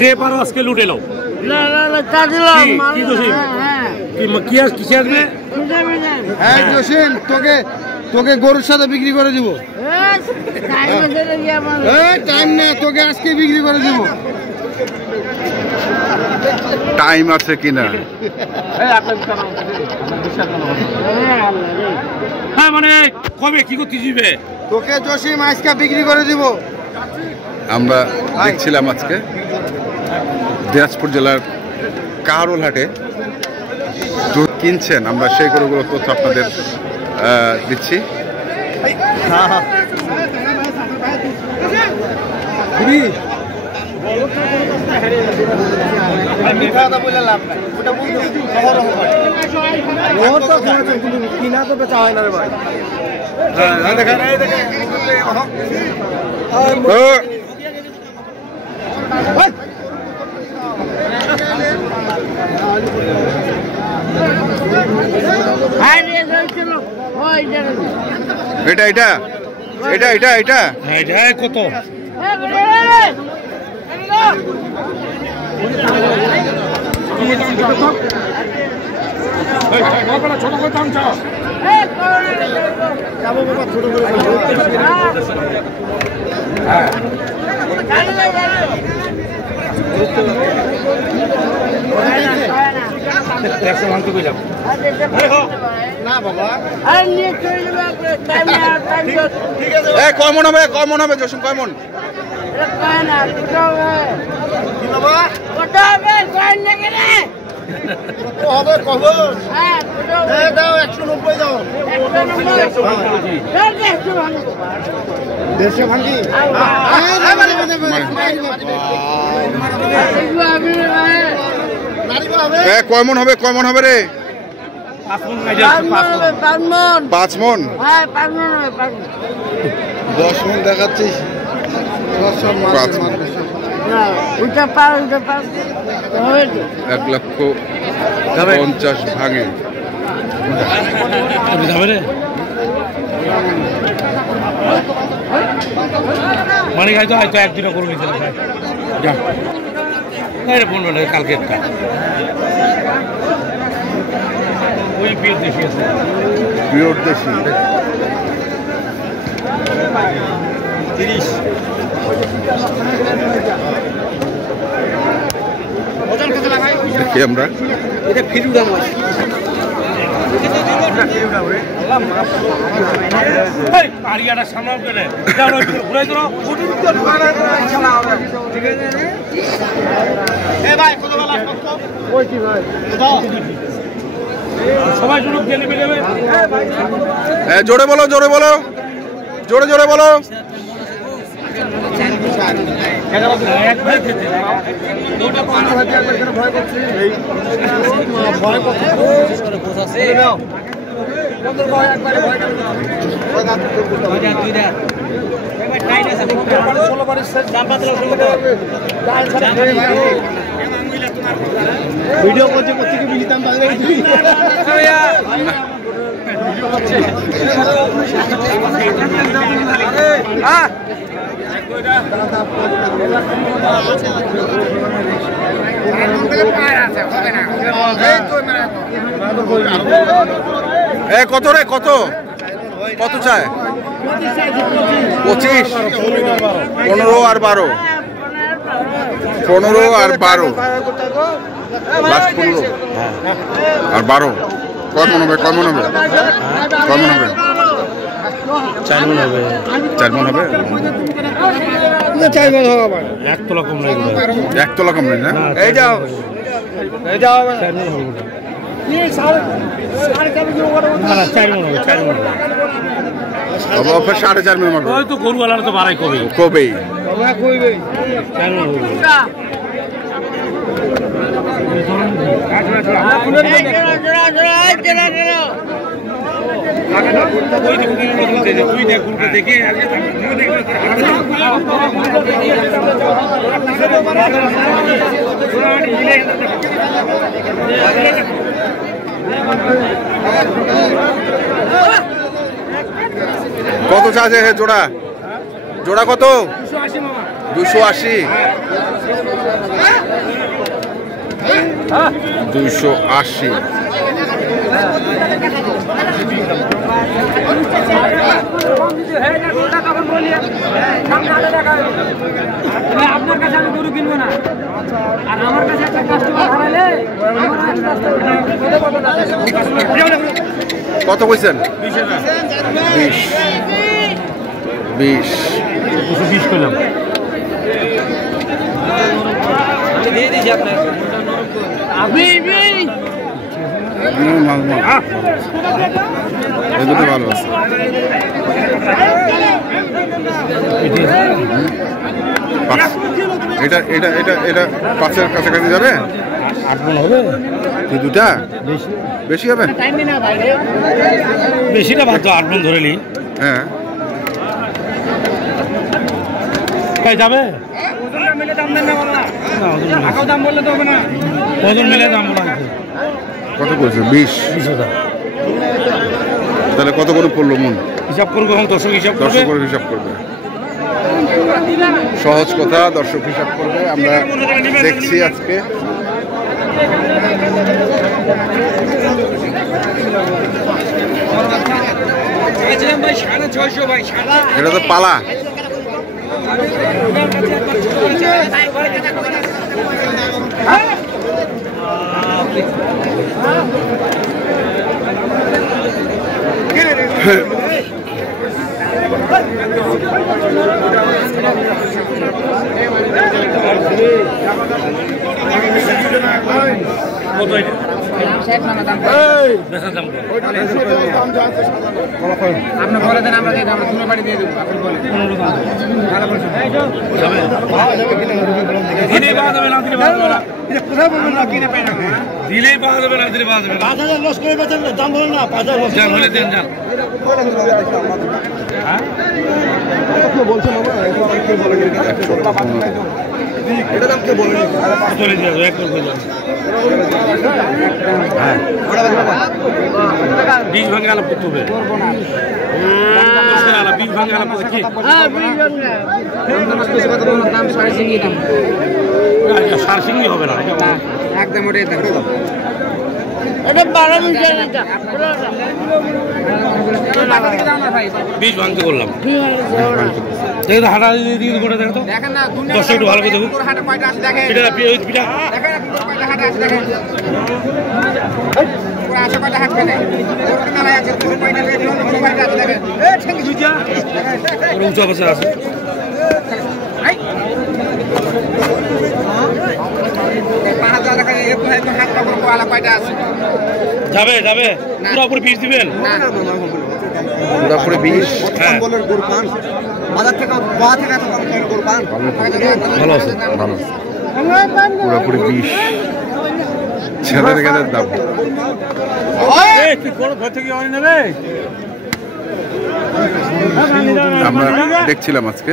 যে পারো আজকে লুটে নাও। তোকে গরুর সাথে বিক্রি করে দিব। টাইম নেই, তোকে আজকে বিক্রি করে দিব। টাইম আছে কিনা? হ্যাঁ মানে কবে কি করতে যাবে? তোকে জসিম আজকে বিক্রি করে দিব। আমরা দেখছিলাম আজকে দিনাজপুর জেলার কাহারোল হাটে কিনছেন, আমরা সেই গরুগুলো তথ্য আপনাদের দিচ্ছি। কিনা তো বেচা হয় না রে ভাই। এটা এটা এটা এটা এটা এটা কত? ছোট করে দাম চাও। কয় মন হবে? কয় মন হবে জসিম? কয় মন? কয় মন হবে? কয় মন হবে রে? 5 মন। 10 মন দেখাচ্ছিস? 1,50,000 ভাঙে। মানে হয়তো হয়তো একদিনও করে নিতে বলবো না কালকে ওই পিওর দেশি আছে। পিওর দেশি 30। দেখি আমরা এটা ফিরুডা মাছ। আরিয়াটা সামলাও কেন? ঘুরাই ধরো। সবাই শুনুক গেলে বেরোবে। জোরে বলো, জোরে বলো, জোরে জোরে বলো। ভিডিও করতে করতে কি বিলিতাম কত রে? কত কত চায়? 25, 15 আর 12, 15 আর 12, লাস্ট 15 আর 12। কয় মন হবে? কয় মন হবে? কয় মন হবে? 4 মন হবে। 4 মন হবে। 1 তোলা কম নাই। 1 তোলা কম নাই না? এই যাও, এই যাও। 4 মন হবে। না 4 মন হবে। 4 মন হবে। 4.5 মন হবে। ওই তো গরুওয়ালারা তো বাড়াই কবে কবেই 4 মন হবে। কত চাচ্ছে জোড়া? জোড়া কত? 280। 280। আপনার কাছে আমি গরু কিনবো না, আর আমার কাছে একটা কাস্টমার হারাইলে কত কইছেন? 20। 20। 20 করলাম। দিয়ে দিয়েছি আপনার। এগুলো ভালো আছে। এটা এটা এটা এটা 5-এর কাছাকাছি যাবে। 8 মণ হবে। তুই দুটা বেশি হবে? বেশিটা ভাত 8 মণ ধরে নি। হ্যাঁ তাই যাবে? ওজনটা মিলে দাম দেন না বাবা। না ওজন মিলে। টাকাও দাম বললে তো হবে না। ওজন মিলে দাম বলা হয়েছে। কত করছে? 20। 20,000। তাহলে কত করে পড়লো মন? হিসাব করবো, এখন দর্শক হিসাব করবে। দর্শক করে হিসাব করবে। সহজ কথা, দর্শক হিসাব করবে। আমরা দেখছি আজকে। ভাই 650 ভাই। এটা তো পালা। কত এটা? বেচার দাম কত? আপনি বলে দেন, আমরা দিয়ে আমরা তুলে বাড়ি দিয়ে দেবো। আপনি বলেন 15 দাম। ভালো বলছেন। যাবে? দিলেই পাওয়া যাবে না, দিলে পাওয়া যাবে না। এটা কোথায় বলবেন না কিনে পাই না? দিলেই পাওয়া যাবে না, দিলে পাওয়া যাবে না। 5,000 লস করে বেচেন না, দাম বলেন না 5,000 লস। যান হলে দেন, যান। হ্যাঁ? এটা দাম কে বলেন? চলে যাবে, এক করে যাবে। হ্যাঁ। বীজ ভাঙে আলাপ করতে হবে। বীজ ভাঙে আলাপ করতে কি? দাম 5.5 দাম। সারসিংই হবে না। একদম ওটাই দাম। বীজ ভাঙতে বললাম। দেখো তো হাঁটা দিকে করে দেখো তো। দেখেন না, দর্শক একটু ভালো করে দেখুন। হাটে কয়টা আছে দেখেন। পিঠা ওই পিঠা। দেখেন কয়টা হাটে আছে দেখেন। পুরো আছে কয়টা হাট পেলে। ওর মেলায় আছে, পুরো কয়টা রেডি হলো, পুরো কয়টা আছে দেখেন। এই ঠেঙ্গি দুইটা। ওর উঁচু অবস্থা আছে। এই 5,000 টাকা এরকম একদম হাত পাকড় কোয়ালা কয়টা আছে। যাবে যাবে পুরোপুরি পিস দিবেন। পুরোপুরি 20। হ্যাঁ বলের গরু পান বাজার থেকে কোয়া থেকে এত কম দামের গরু পান। ভালো আছে। ভালো পুরোপুরি 20। ছেলের গেলের দাম। আমরা দেখছিলাম আজকে।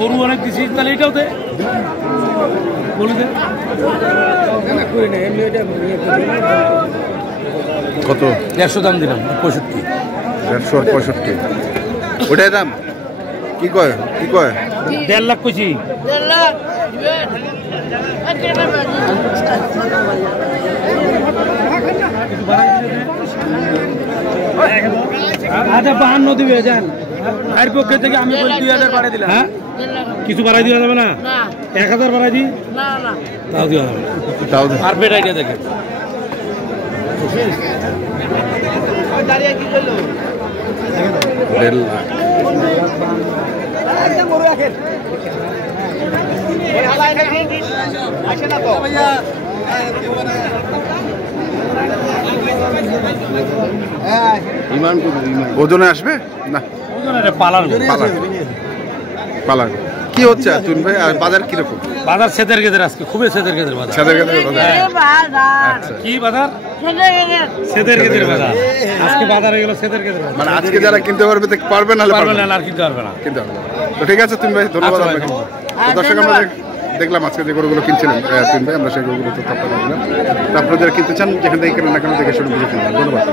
গরু অনেক দিচ্ছি, তাহলে এটাও দে বলে দে। কত? 150 দাম দিলাম। 65। 165। ওটাই দাম? কি কয়? কি কয়? 1.5 লাখ কইছি। আচ্ছা 52 দিবে যান। আর পক্ষে থেকে আমি বলি 2000 বাড়াই দিলাম। হ্যাঁ কিছু বাড়াই দেওয়া যাবে না? 1000 বাড়াই দিই। তাও দেওয়া যাবে। তাও পারফেক্ট আইডিয়া দেখে। 1.5 লাখ। ওজনে আসবে না? পালার পালা পালা কি হচ্ছে তুন ভাই আর বাজার কিরকম? বাজার সেদের গেদের আজকে খুবই সেদের গেদের বাজার। সাদের গেদের বাজার। আচ্ছা কি বাজার? সেদের গেদের বাজার। আজকে বাজারে গেল সেদের গেদের বাজার। মানে আজকে যারা কিনতে পারবে তো পারবে না পারবে না আর কিনতে পারবে না। কিনতে পারবে তো ঠিক আছে তুন ভাই ধন্যবাদ আচ্ছা ভাই, আপনাকে। তো দর্শক আমরা দেখলাম আজকে যে গরুগুলো কিনছিলেন তুন ভাই, আমরা সেই গরুগুলো তো আপনারা দিলাম। তো আপনারা যারা কিনতে চান যেখান থেকে কেনেন না কেন দেখে শুনে বুঝে কিনবেন। ধন্যবাদ।